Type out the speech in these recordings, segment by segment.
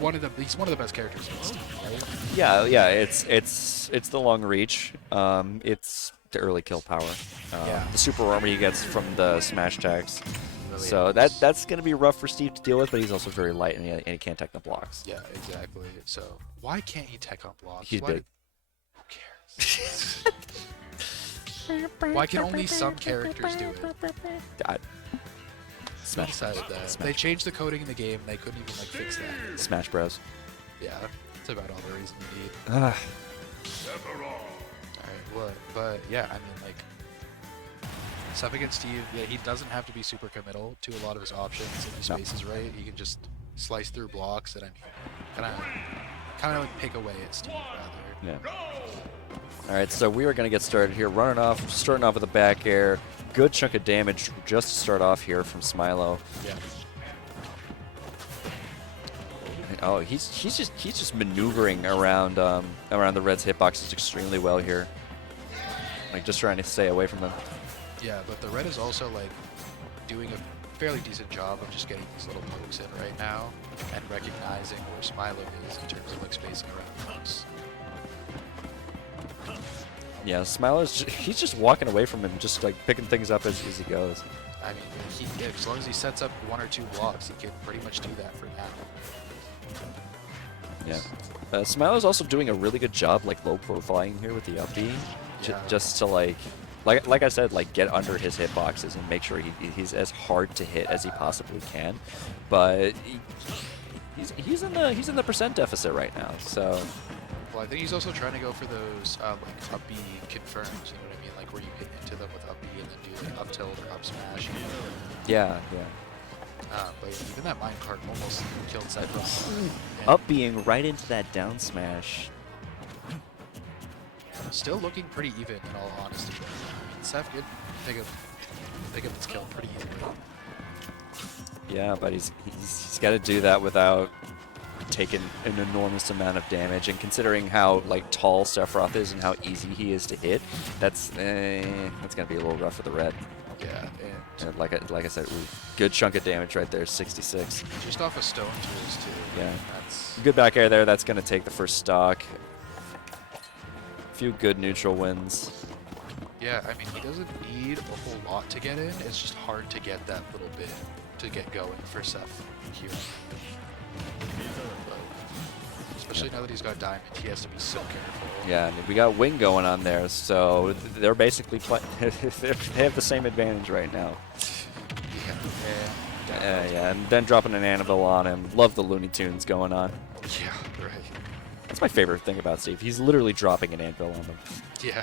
one of the he's one of the best characters in Steve, right? Yeah, yeah, it's the long reach. It's the early kill power. Yeah. The super armor he gets from the smash tags. Really So helps. that's gonna be rough for Steve to deal with, but he's also very light and he can't tech the blocks. Yeah, exactly. So why can't he tech on blocks? He's Why big. Who cares? Why can only some characters do it? God. Smash, Decided that. Smash. They changed the coding in the game. They couldn't even like fix that. Smash Bros. Yeah, that's about all the reason you need. Ah, Alright, what? But yeah, I mean, like, stuff against Steve, yeah, he doesn't have to be super committal to a lot of his options if he spaces right. He can just slice through blocks and kind of like pick away at Steve rather. yeah. All right, so we are gonna get started here, starting off with a back air. Good chunk of damage just to start off here from Smilo. Yeah. Oh, he's just maneuvering around the Red's hitboxes extremely well here. Like just trying to stay away from them. Yeah, but the Red is also like doing a fairly decent job of just getting these little pokes in right now and recognizing where Smilo is in terms of like spacing around pokes. Yeah, he's just walking away from him, just like picking things up as he goes. I mean, as long as he sets up 1 or 2 blocks, he can pretty much do that for now. Yeah. Smilo's also doing a really good job, like low profiling here with the up B, Yeah. just to like I said, like get under his hitboxes and make sure he's as hard to hit as he possibly can. But he's in the percent deficit right now, so. Well, I think he's also trying to go for those like up B confirms, you know what I mean? Like where you hit into them with up B and then do like up tilt or up smash. Yeah, yeah. But even that minecart almost killed Cypress. Up being right into that down smash. Still looking pretty even in all honesty. I mean, Seth did pick up this kill pretty easily. Yeah, but he's got to do that without taking an enormous amount of damage, and considering how like tall Sephiroth is and how easy he is to hit, that's gonna be a little rough for the Red. Yeah, And like I said, good chunk of damage right there, 66. just off of stone tools too. Yeah. That's Good back air there. That's gonna take the first stock. A few good neutral wins. yeah. I mean, he doesn't need a whole lot to get in. It's just hard to get that little bit to get going for Seth here. But especially now that he's got diamond, he has to be so careful. Yeah, I mean, we got wing going on there, so they're basically they have the same advantage right now. Yeah, and then dropping an anvil on him. Love the Looney Tunes going on. Yeah, right. That's my favorite thing about Steve. He's literally dropping an anvil on them. Yeah,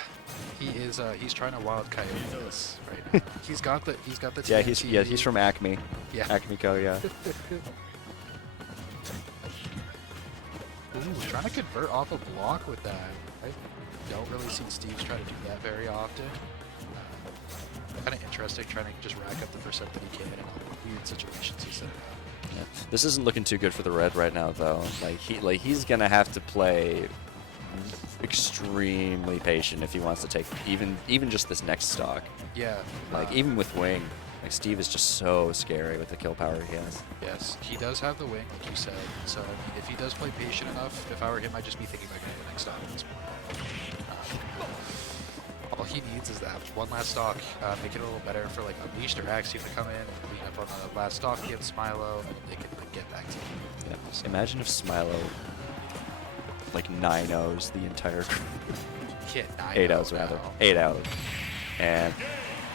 he is. He's trying to wild coyote this right now. He's got the Yeah, TNT. he's from Acme. Yeah. Acme Co. Yeah. Ooh, trying to convert off a block with that. I don't really see Steve try to do that very often. Kind of interesting, trying to just rack up the percent that he can in all the weird situations he set it up. Yeah. This isn't looking too good for the Red right now, though. He's gonna have to play extremely patient if he wants to take even just this next stock. Yeah. Like even with wing, like Steve is just so scary with the kill power he has. Yes, he does have the wing, like you said. So I mean, if he does play patient enough, if I were him, I'd just be thinking about getting the next stock at this point. All he needs is that one last stock, make it a little better for like Unleashed or Axiom to come in and clean up on the last stock against Smilo, and they can like, get back to him. Yeah. Imagine if Smilo like 9-0s the entire crew. Yeah, 8-0s rather. now. 8-0. And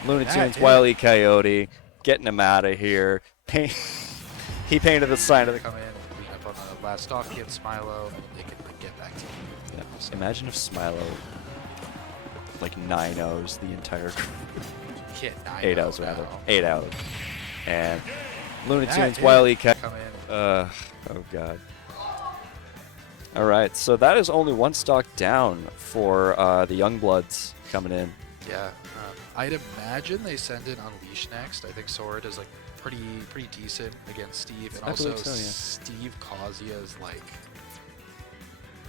Looney That Tunes, did Wile E. Coyote, getting him out of here. He painted the sign of the. Come in and clean up on the last stock against Smilo, and they can like, get back to him. Yeah. Imagine if Smilo like 9-0s the entire crew. Yeah, 8-0s rather. now. 8-0. And Looney That Tunes, did Wile E. Coyote. Come in. Oh god. All right, so that is only one stock down for the Youngbloods coming in. Yeah, I'd imagine they send in Unleash next. I think Sword is like pretty decent against Steve, and I also believe so, yeah. Steve Kazuya is like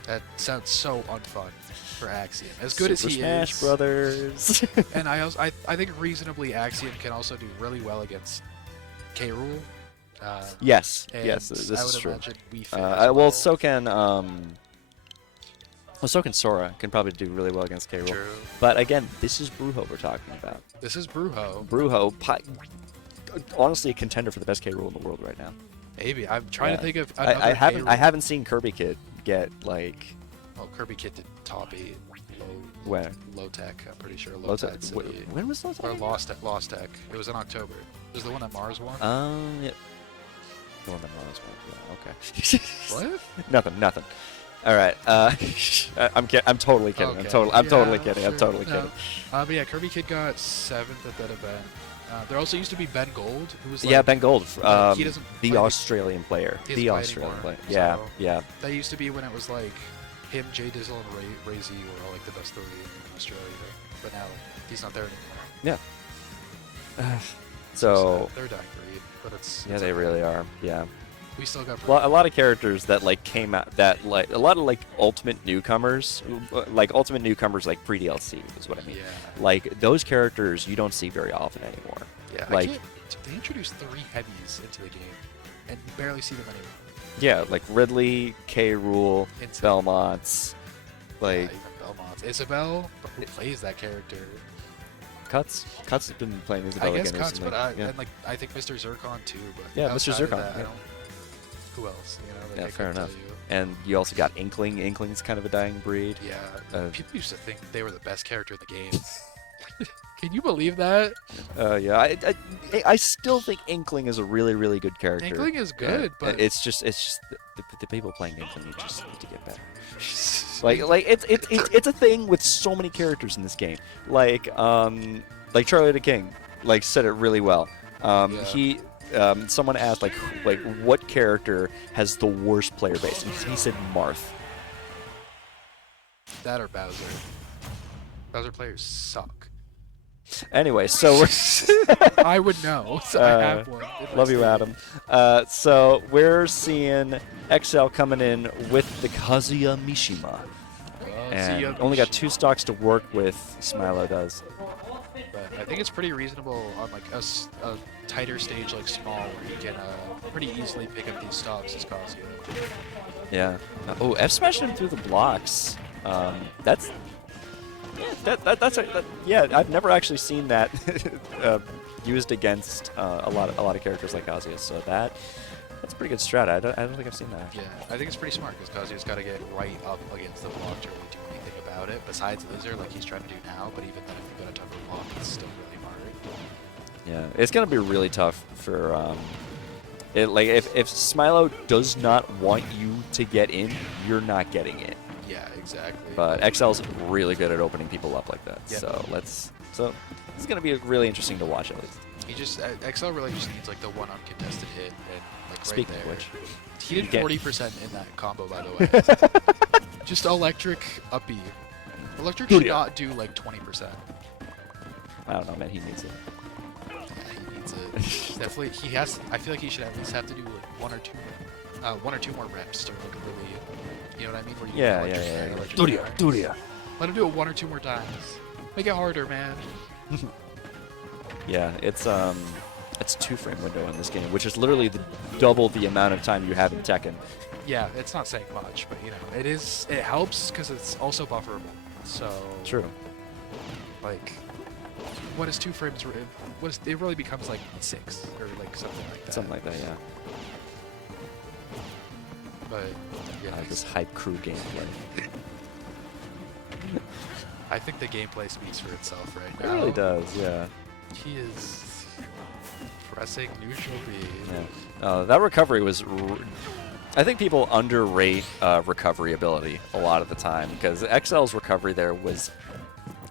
that sounds so unfun for Axiom. As good as Super he Smash is, Brothers. and I think reasonably Axiom can also do really well against K. Rool. Yes, And yes, this I is would true. imagine Wii Fit as Well, so can Sora can probably do really well against K. Rool. True. But again, this is Brujo we're talking about. This is Brujo. Brujo, honestly, a contender for the best K. Rool in the world right now. Maybe. I'm trying to think of I another haven't K. haven't seen Kirby Kid get like. Oh, Kirby Kid did top 8. Where? Low Tech, I'm pretty sure. Low Tech. Tide City. When was Low Tech? Or Lost Tech. It was in October. It was the one that Mars won? Yeah. The one that Mars won. Yeah. Okay. What? Nothing. All right. I'm totally kidding. Okay. I'm totally Yeah, kidding. sure. I'm totally No. kidding. But yeah, Kirby Kid got 7th at that event. There also used to be Ben Gold, who was like... Yeah, Ben Gold, he doesn't the play- Australian player. he doesn't The play Australian anymore, player. Yeah, so- yeah. That used to be when it was like him, Jay Dizzle, and Ray Z were all like the best 3 in Australia. But now he's not there anymore. Yeah. So They're a dying breed, but it's... yeah, it's they okay. really are. Yeah. We still got... Well, a lot of characters that like came out that like a lot of like ultimate newcomers, like pre DLC is what I mean. Yeah. Like those characters you don't see very often anymore. Yeah, Like- they introduced 3 heavies into the game, and you barely see them anymore. Yeah, like Ridley, K. Rool, Insane. Belmonts, like Even Belmont, Isabel, but who plays that character? Cuts. Cuts has been playing Isabella I guess again Cuts, recently. but yeah. and like I think Mr. Zircon too. But Yeah, Mr. outside of Zircon, that, I yeah. don't. Who else? You know, like, Yeah, I fair couldn't enough. tell you. And you also got Inkling. Inkling's kind of a dying breed. Yeah, people used to think they were the best character in the game. Can you believe that? Yeah, I still think Inkling is a really, really good character. Inkling is good, but it's just the people playing Inkling just need to get better. Like it's a thing with so many characters in this game. Like Charlie the King, like said it really well. He someone asked like what character has the worst player base, and he said Marth. that or Bowser. Bowser players suck. Anyway, so we're I would know. So I have one. if I love you, stayed. Adam. So we're seeing XL coming in with the Kazuya Mishima. And only got 2 stocks to work with, Smilo does. But I think it's pretty reasonable on like a tighter stage like small where you can pretty easily pick up these stocks as Kazuya. Yeah. Oh, F smashed him through the blocks. That's... Yeah, I've never actually seen that used against a lot of characters like Kazuya, so that's a pretty good strat. I don't think I've seen that. Yeah, I think it's pretty smart because Kazuya's got to get right up against the block to really do anything about it. Besides Lizard, like he's trying to do now, but even then, if you've got a tougher block, it's still really hard. Yeah, it's gonna be really tough for if Smilo does not want you to get in, you're not getting in. Yeah, exactly. But XL's really good at opening people up like that. Yep. So this is gonna be really interesting to watch at least. He just XL really just needs like the one uncontested hit and like Speaking right of there. which, He did you get- 40% in that combo, by the way. Just electric up B. Electric should not do like 20%. I don't know, man. He needs it. Yeah, he needs it. Definitely, he has. I feel like he should at least have to do like one or two more reps to like really, you know what I mean? Where you Yeah, can electric yeah, fire, yeah. electric Duria. fire. Let him do it 1 or 2 more times. Make it harder, man. Yeah, it's 2-frame window in this game, which is literally double the amount of time you have in Tekken. Yeah, it's not saying much, but you know, it is. It helps because it's also bufferable. So True. like, what is 2 frames? It really becomes like 6 or like something like that. Something like that, yeah. But yeah, This hype crew gameplay. I think the gameplay speaks for itself right It now. really does, yeah. He is pressing neutral B. Yeah. That recovery was... I think people underrate recovery ability a lot of the time, because XL's recovery there was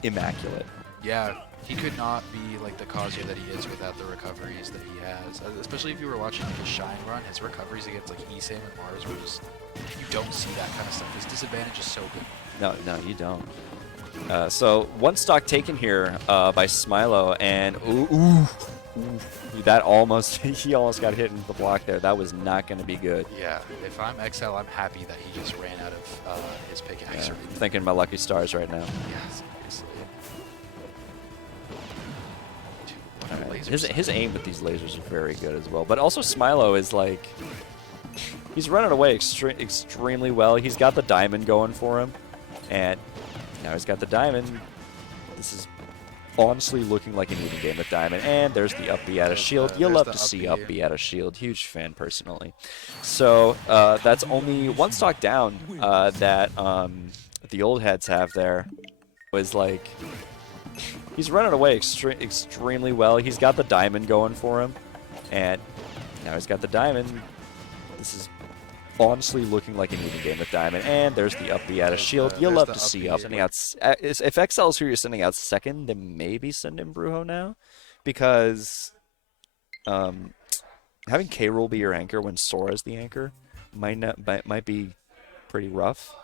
immaculate. Yeah, he could not be like the Kazuya that he is without the recoveries that he has. Especially if you were watching his Shine run, his recoveries against like Esam and Mars were just... You don't see that kind of stuff. His disadvantage is so good. No, you don't. So 1 stock taken here by Smilo, and ooh, that almost he almost got hit into the block there. That was not going to be good. Yeah, if I'm XL, I'm happy that he just ran out of his pickaxe. Yeah, thinking my lucky stars right now. Yeah, seriously. All right, his aim with these lasers is very good as well. But also Smilo is like, he's running away extremely well. He's got the diamond going for him, and now he's got the diamond. This is honestly looking like an even game with diamond. And there's the up B out of shield. You'll love to see up B out of shield. Huge fan personally. So that's only one stock down that the old heads have there. Was like, he's running away extremely well. He's got the diamond going for him, and now he's got the diamond. This is honestly looking like an even game with diamond. And there's the up B out of shield. You'll love to see up. Sending out, if XL's who you're sending out second, then maybe send in Brujo now, because having K. Rool be your anchor when Sora's the anchor might be pretty rough.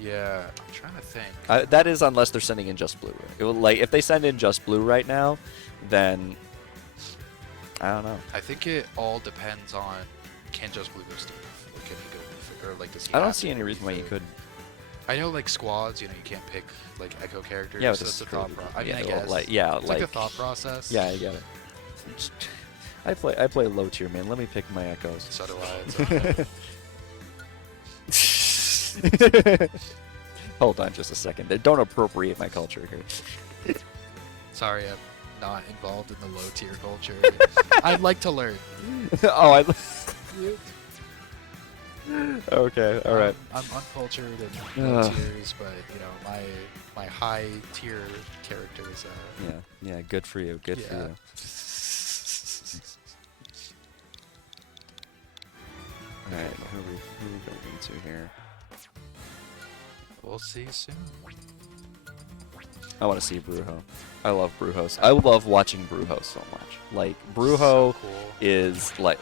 Yeah, I'm trying to think. That is unless they're sending in just blue. Like if they send in just blue right now, then I don't know. I think it all depends on, can just blue go Steve? Or can he go, or like does he? I don't see any reason why you couldn't. I know like squads, you know, you can't pick like echo characters. Yeah, so that's the thought process. I mean, I guess. It's like a thought process. Yeah, I get it. I play low tier, man. Let me pick my echoes. So do I. It's okay. Hold on just a second. Don't appropriate my culture here. Sorry, I'm not involved in the low tier culture. I'd like to learn. Oh, okay, all right. I'm uncultured in low tiers, but you know my high tier characters. Yeah, good for you. Good for you. All right, who are we going to here? We'll see soon. I want to see Brujo. I love Brujo. I love watching Brujo so much. Like Brujo so cool. is like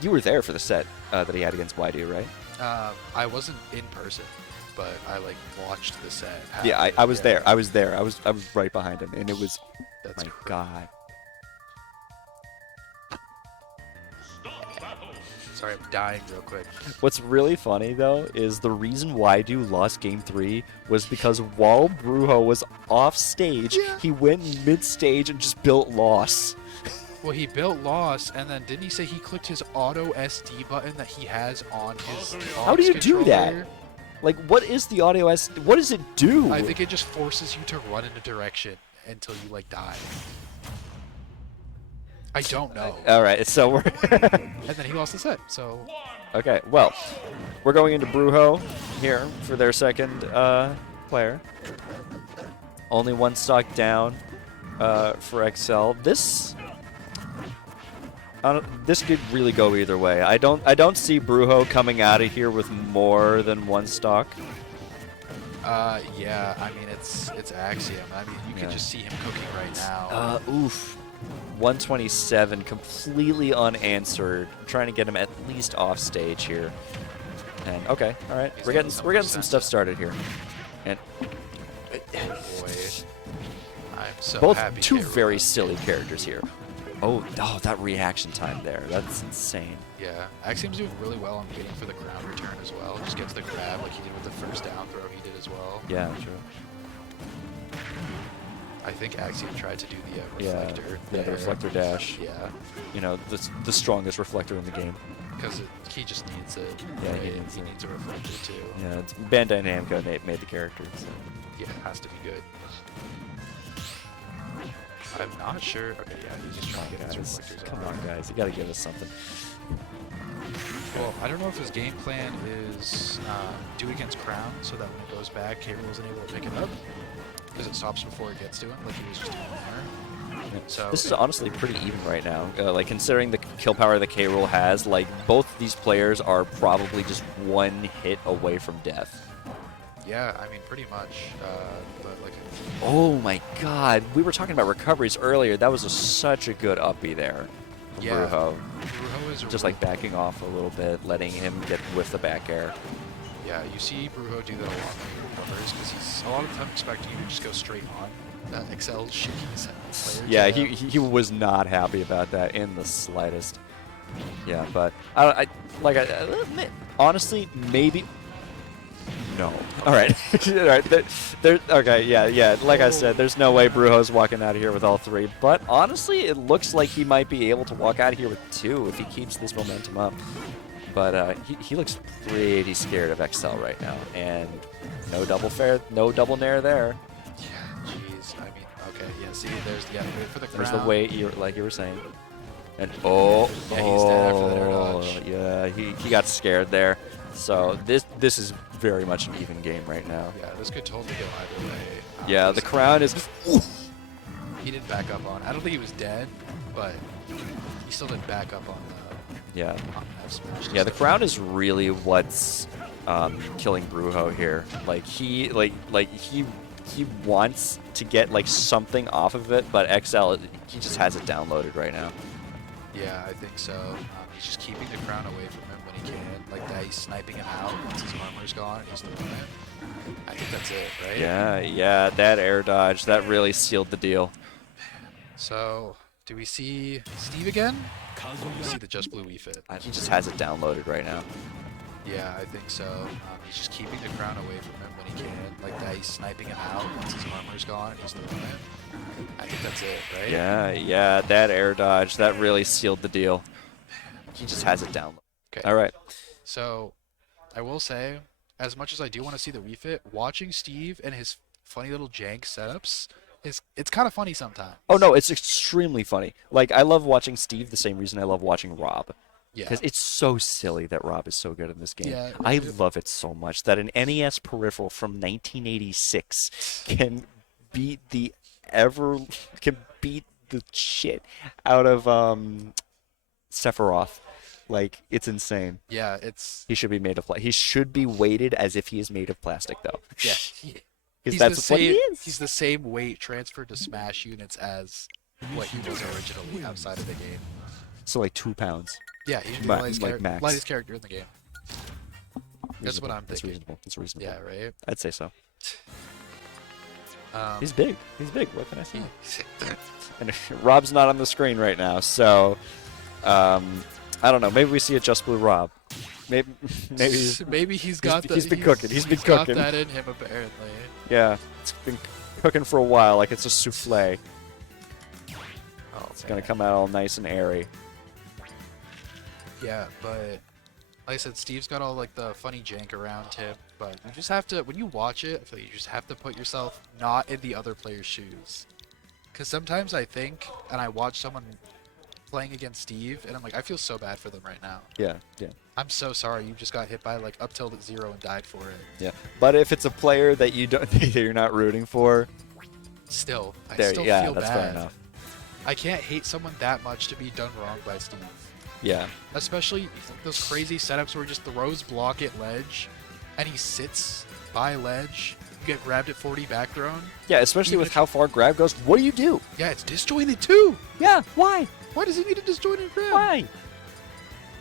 you were there for the set that he had against Waidu, right? I wasn't in person, but I like watched the set. Yeah, I was there. I was there. I was right behind him, and it was. That's my God. Sorry, I'm dying real quick. What's really funny, though, is the reason Waidu lost Game 3 was because while Brujo was off stage, he went mid-stage and just built Loss. Well, he built Loss, and then didn't he say he clicked his auto SD button that he has on his How do you do that? Like, what is the audio SD? What does it do? I think it just forces you to run in a direction until you, like, die. I don't know. All right, so we're... And then he lost the set, so... Okay, well, we're going into Brujo here for their second player. Only one stock down for XL. This could really go either way. I don't see Brujo coming out of here with more than one stock. Yeah, I mean, it's Axiom. I mean, you can just see him cooking right now. Oof. 127, completely unanswered. I'm trying to get him at least off stage here. And okay, all right, we're getting some stuff started here. And boy, I'm so both happy. Two very silly characters here. Oh, that reaction time there. That's insane. Yeah, Axiom's doing really well on waiting for the ground return as well. Just gets the grab like he did with the first down throw he did as well. Yeah, sure. I think Axiom tried to do the reflector. Yeah, the reflector dash. Yeah. You know, the strongest reflector in the game. Because he just needs it. Yeah, right? he needs a reflector too. Yeah, it's Bandai Namco made the character. So. Yeah, it has to be good. I'm not sure. Okay, yeah, he's just trying to get his reflectors Come on, guys. You got to give us something. Well, I don't know if his game plan is do it against Crown so that when it goes back, K. Rool isn't able to pick it up. Because it stops before it gets to him, like he was just doing there. So this is honestly pretty even right now. Like considering the kill power that K. Rool has, like both these players are probably just one hit away from death. Yeah, I mean pretty much. But like. Oh my God! We were talking about recoveries earlier. That was such a good uppie there. From Brujo. Brujo is just like backing off a little bit, letting him get with the back air. Yeah, you see Brujo do that a lot when he recovers because he's a lot of the time expecting you to just go straight on. XL shaking his player. Yeah, he was not happy about that in the slightest. Yeah, but honestly, maybe no. All right. All right. Okay, yeah. Like I said, there's no way Brujo's walking out of here with all 3. But honestly, it looks like he might be able to walk out of here with 2 if he keeps this momentum up. But he looks pretty scared of XL right now. And no double nair there. Yeah, jeez. I mean, okay, yeah, see, there's, yeah, wait for the crown. There's the weight, like you were saying. And Yeah, he's dead after that air dodge. Yeah, he got scared there. So this is very much an even game right now. Yeah, this could totally go either way. Yeah, the crown is... He didn't back up on. I don't think he was dead, but he still didn't back up on Yeah. on F smash. Yeah, the crown is really what's killing Brujo here. Like he wants to get like something off of it, but XL he just has it downloaded right now. Yeah, I think so. He's just keeping the crown away from him when he can. Like that, he's sniping him out once his armor's gone and he's throwing it. I think that's it, right? Yeah, that air dodge, that really sealed the deal. So, do we see Steve again? Do we see the Just Blue Wii Fit? He just has it downloaded right now. Yeah, I think so. He's just keeping the crown away from him when he can. Like that, he's sniping him out once his armor's gone and he's throwing it. I think that's it, right? Yeah, that air dodge, that really sealed the deal. He just has it downloaded. Okay. All right. So, I will say, as much as I do want to see the Wii Fit, watching Steve and his funny little jank setups it's kind of funny sometimes. Oh no, it's extremely funny. Like I love watching Steve the same reason I love watching Rob. Yeah. Because it's so silly that Rob is so good in this game. Yeah, I love it so much that an NES peripheral from 1986 can beat the shit out of Sephiroth. Like it's insane. Yeah, it's. He should be made of he should be weighted as if he is made of plastic though. Yeah. Because that's what he is. He's the same weight transferred to Smash units as what he was originally outside of the game. So like 2 pounds. Yeah, he's the max. lightest character in the game. That's what I'm thinking. That's reasonable. Yeah, right? I'd say so. He's big. He's big. What can I say? And Rob's not on the screen right now, so I don't know. Maybe we see a Just Blue Rob. Maybe he's got he's been cooking. He's been cooking. Got that in him apparently. Yeah, it's been cooking for a while, like it's a souffle. Oh, it's gonna come out all nice and airy. Yeah, but like I said, Steve's got all like the funny jank around him, but you just have to, when you watch it, I feel like you just have to put yourself not in the other player's shoes. Because sometimes I think, and I watch someone playing against Steve, and I'm like, I feel so bad for them right now. Yeah. I'm so sorry you just got hit by like up tilde at 0 and died for it. Yeah, but if it's a player that you don't that you're not rooting for, still, I there, still yeah, feel that's bad. fair enough. I can't hate someone that much to be done wrong by Steve. Yeah. Especially those crazy setups where he just throws block at ledge, and he sits by ledge. You get grabbed at 40 back thrown. Yeah, especially with how far grab goes. What do you do? Yeah, it's disjointed too. Yeah, why? Why does he need a disjointed grab? Why?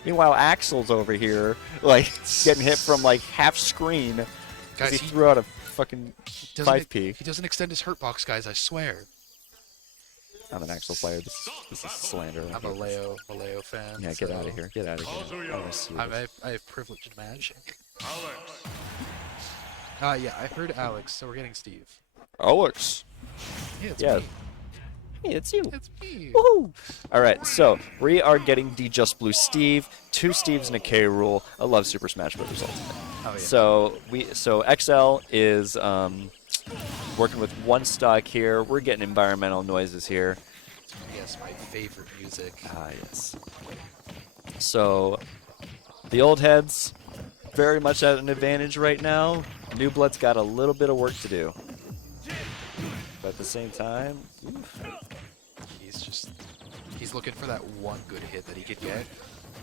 Meanwhile, Axel's over here, like, getting hit from, like, half screen because he threw out a fucking 5P. He doesn't extend his hurt box, guys, I swear. I'm an Axel player. This is slander. I'm a Leo fan. Yeah, get out of here. Get out of here. I have privileged match. Yeah, I heard Alex, so we're getting Steve. Alex. Yeah, it's me. Hey, it's you. It's me. Woohoo! All right, so we are getting the Just Blue Steve, 2 Steves and a K rule. I love Super Smash Bros. Ultimate. Oh, yeah. So XL is working with 1 stock here. We're getting environmental noises here. Yes, my favorite music. Ah, yes. So the old heads very much at an advantage right now. New Blood's got a little bit of work to do. But at the same time, he's looking for that one good hit that he could get.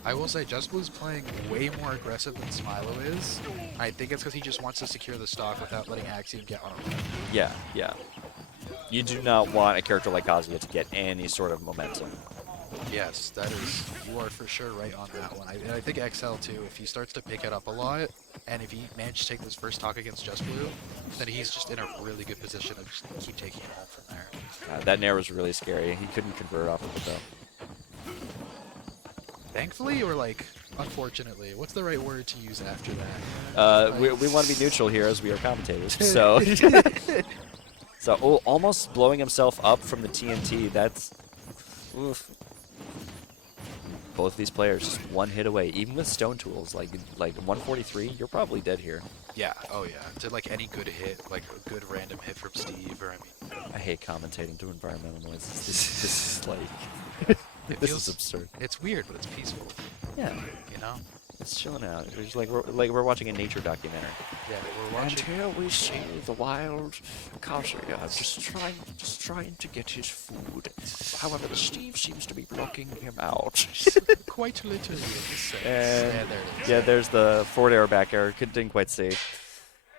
I will say Just Blue's playing way more aggressive than Smilo is. I think it's because he just wants to secure the stock without letting Axiom get on him. Yeah. You do not want a character like Kazuya to get any sort of momentum. Yes, you are for sure right on that one. I think XL too, if he starts to pick it up a lot, and if he manages to take this first stock against Just Blue, then he's just in a really good position to just keep taking it home from there. That nair was really scary. He couldn't convert off of it though. Thankfully, or like... unfortunately. What's the right word to use after that? We want to be neutral here as we are commentators. So, almost blowing himself up from the TNT. That's oof. Both of these players just one hit away. Even with stone tools, like 143, you're probably dead here. Yeah. Oh yeah. To like any good hit, like a good random hit from Steve, or I mean. I hate commentating to environmental noises. This is like It this feels, is absurd. It's weird, but it's peaceful. Yeah, You know. it's chilling out. It's like we're watching a nature documentary. Yeah. We're watching. And here we see the wild courier just trying to get his food. However, Steve seems to be blocking him out. Quite literally in this sense. And there it is. yeah, there's the forward arrow, back arrow. Didn't quite see.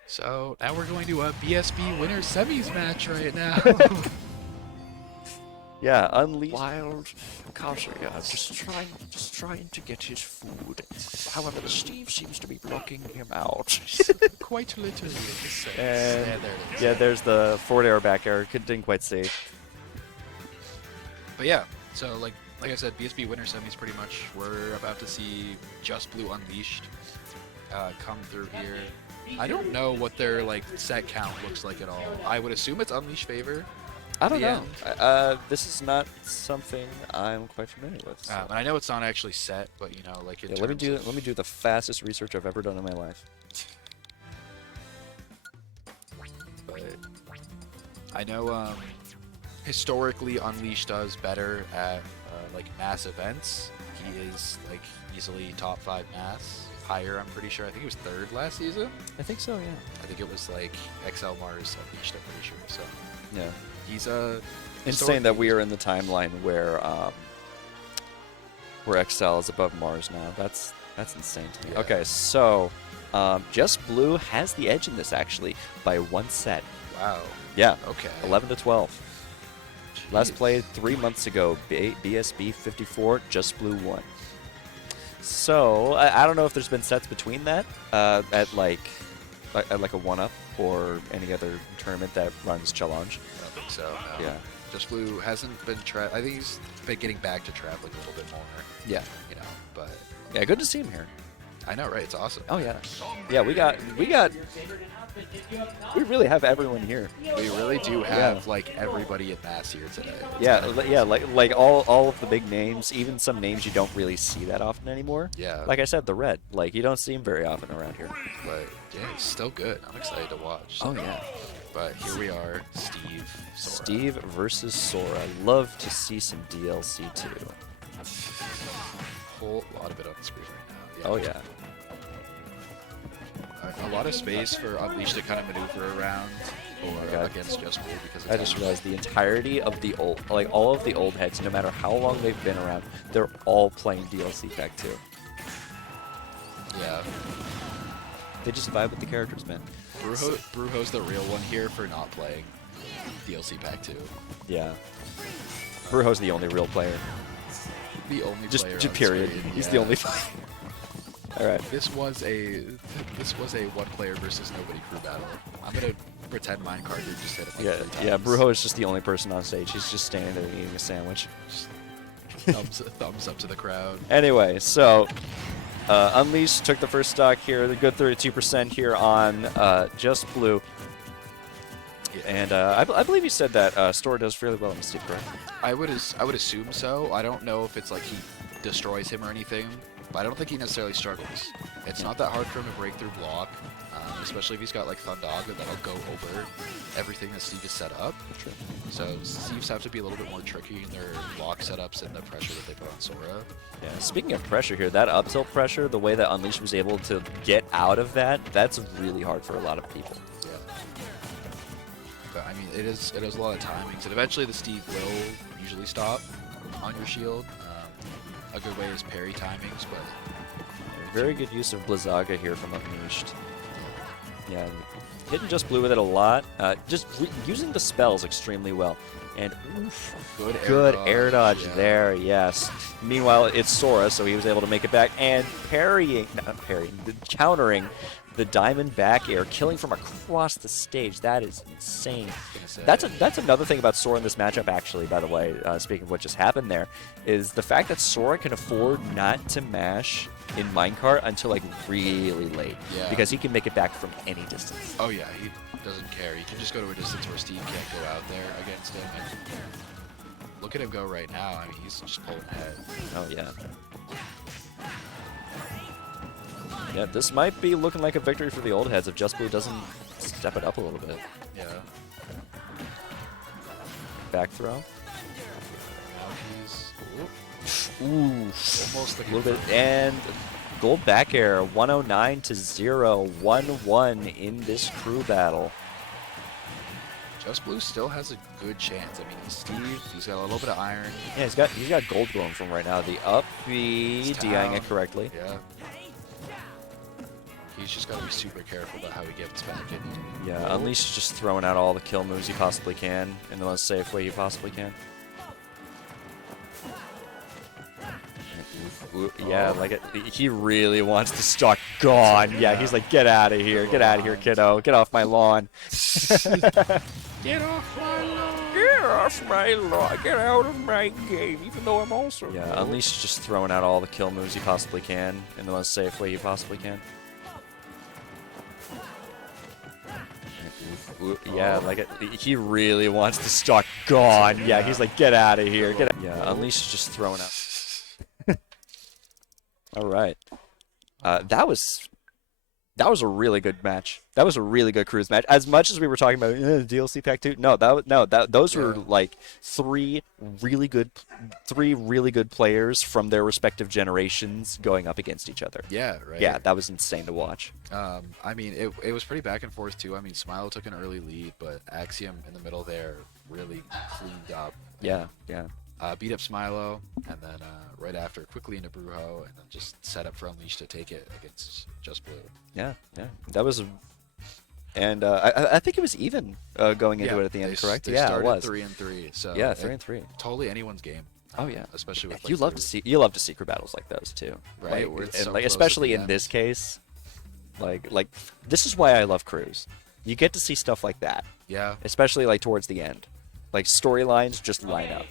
So now we're going to a BSB winner semis match right now. Yeah, unleashed wild courier just trying to get his food. However, Steve seems to be blocking him out. Quite literally in this sense. And there it is. yeah, there's the forward arrow, back arrow. Didn't quite see. But yeah, so like I said, BSB winner semis pretty much. We're about to see Just Blue Unleashed come through here. I don't know what their like set count looks like at all. I would assume it's Unleashed favor. I don't the know. This is not something I'm quite familiar with. So. And I know it's not actually set, but you know, like in Yeah, terms let me do the fastest research I've ever done in my life. But I know historically Unleashed does better at like mass events. He is like easily top 5 mass. Higher, I'm pretty sure. I think he was 3rd last season. I think so, yeah. I think it was like XL Mars Unleashed, I'm pretty sure. So Yeah. he's Insane that we are in the timeline where XL is above Mars now. That's insane to me. Yeah. Okay, so Just Blue has the edge in this actually by 1 set. Wow. Yeah. Okay. 11 to 12. Last Jeez. played 3 months ago. BSB 54, Just Blue 1. So I don't know if there's been sets between that at like a 1-up or any other tournament that runs challenge. I don't think so. No. Yeah. Just Blue hasn't been I think he's been getting back to traveling a little bit more. Yeah. You know, but Yeah, good to see him here. I know, right? It's awesome. Oh yeah. Yeah, we really have everyone here. We really do have like everybody in mass here today. Yeah, like all of the big names, even some names you don't really see that often anymore. Yeah. Like I said, TheRed. Like you don't see him very often around here. But yeah, he's still good. I'm excited to watch. Oh yeah. But here we are, Steve. Sora. Steve versus Sora. Love to see some DLC too. Whole lot of it on the screen right now. Oh yeah. A lot of space for Unleashed to kind of maneuver around or God. against Just Blue because of I just realized the entirety of the all of the old heads, no matter how long they've been around, they're all playing DLC Pack 2. Yeah. They just vibe with the characters, man. Brujo's the real one here for not playing DLC Pack 2. Yeah. Brujo's the only real player. The only Just player on period. screen, He's yeah. the only player. All right. This was a one player versus nobody crew battle. I'm gonna pretend Minecart dude just hit it like 3 times. Yeah. Brujo is just the only person on stage. He's just standing there eating a sandwich. Thumbs up to the crowd. Anyway, so Unleashed took the first stock here. The good 32% here on Just Blue. Yeah. And I believe you said that Store does fairly well in this team, correct? I would assume so. I don't know if it's like he destroys him or anything, but I don't think he necessarily struggles. It's not that hard for him to break through block, especially if he's got like Thundog that'll go over everything that Steve has set up. True. So Steves have to be a little bit more tricky in their block setups and the pressure that they put on Sora. Yeah. Speaking of pressure here, that up tilt pressure, the way that Unleashed was able to get out of that's really hard for a lot of people. Yeah. But I mean, it is a lot of timings, and eventually the Steve will usually stop on your shield. A good way is parry timings, but Very good use of Blizzaga here from Unleashed. Yeah, hitting Just Blue with it a lot. Just using the spells extremely well. And oof, good air dodge yeah. there, yes. Meanwhile, it's Sora, so he was able to make it back and countering the diamond back air, killing from across the stage. That is insane. Say, That's another thing about Sora in this matchup, actually, by the way, speaking of what just happened there, is the fact that Sora can afford not to mash in minecart until, like, really late. Yeah. Because he can make it back from any distance. Oh, yeah, he doesn't care. He can just go to a distance where Steve can't go out there against him. And look at him go right now. I mean, he's just pulling ahead. Oh, yeah. Yeah, this might be looking like a victory for the old heads if Just Blue doesn't step it up a little bit. Yeah. Back throw. Now he's Ooh, almost a like little bit. And gold back air, 109 to 0, 1-1 in this crew battle. Just Blue still has a good chance. I mean, he's Steve. He's got a little bit of iron. Yeah, he's got gold going from right now. The up B, It's DIing it down. correctly. Yeah. He's just got to be super careful about how he gets back in. Yeah, Unleash is just throwing out all the kill moves he possibly can in the most safe way he possibly can. Yeah, like it. He really wants to start gone. Yeah, he's like, get out of here, get out of here, kiddo, get off my lawn. Get off my lawn! Get off my lawn, get out of my game, even though I'm also. Yeah, Unleash is just throwing out all the kill moves he possibly can in the most safe way he possibly can. Yeah, like it. He really wants to start gone. Yeah, he's like, get out of here, get out. Yeah, Unleash is just throwing out. All right. That was a really good match. That was a really good cruise match. As much as we were talking about DLC pack 2, those were like three really good players from their respective generations going up against each other. Yeah, right. Yeah, that was insane to watch. I mean, it was pretty back and forth too. I mean, Smilo took an early lead, but Axiom in the middle there really cleaned up. Yeah, yeah. Beat up Smilo, and then right after quickly into Brujo, and then just set up for Unleash to take it against Just Blue. Yeah, yeah. That was, and I think it was even going into it at the end, correct? They Yeah, started it was 3-3. So yeah, 3-3. Totally anyone's game. Oh yeah, especially with you love to see secret battles like those too, right? Like, It's and so like close at especially the in end. this case, like this is why I love Cruise. You get to see stuff like that, Yeah. especially like towards the end, like storylines just line up.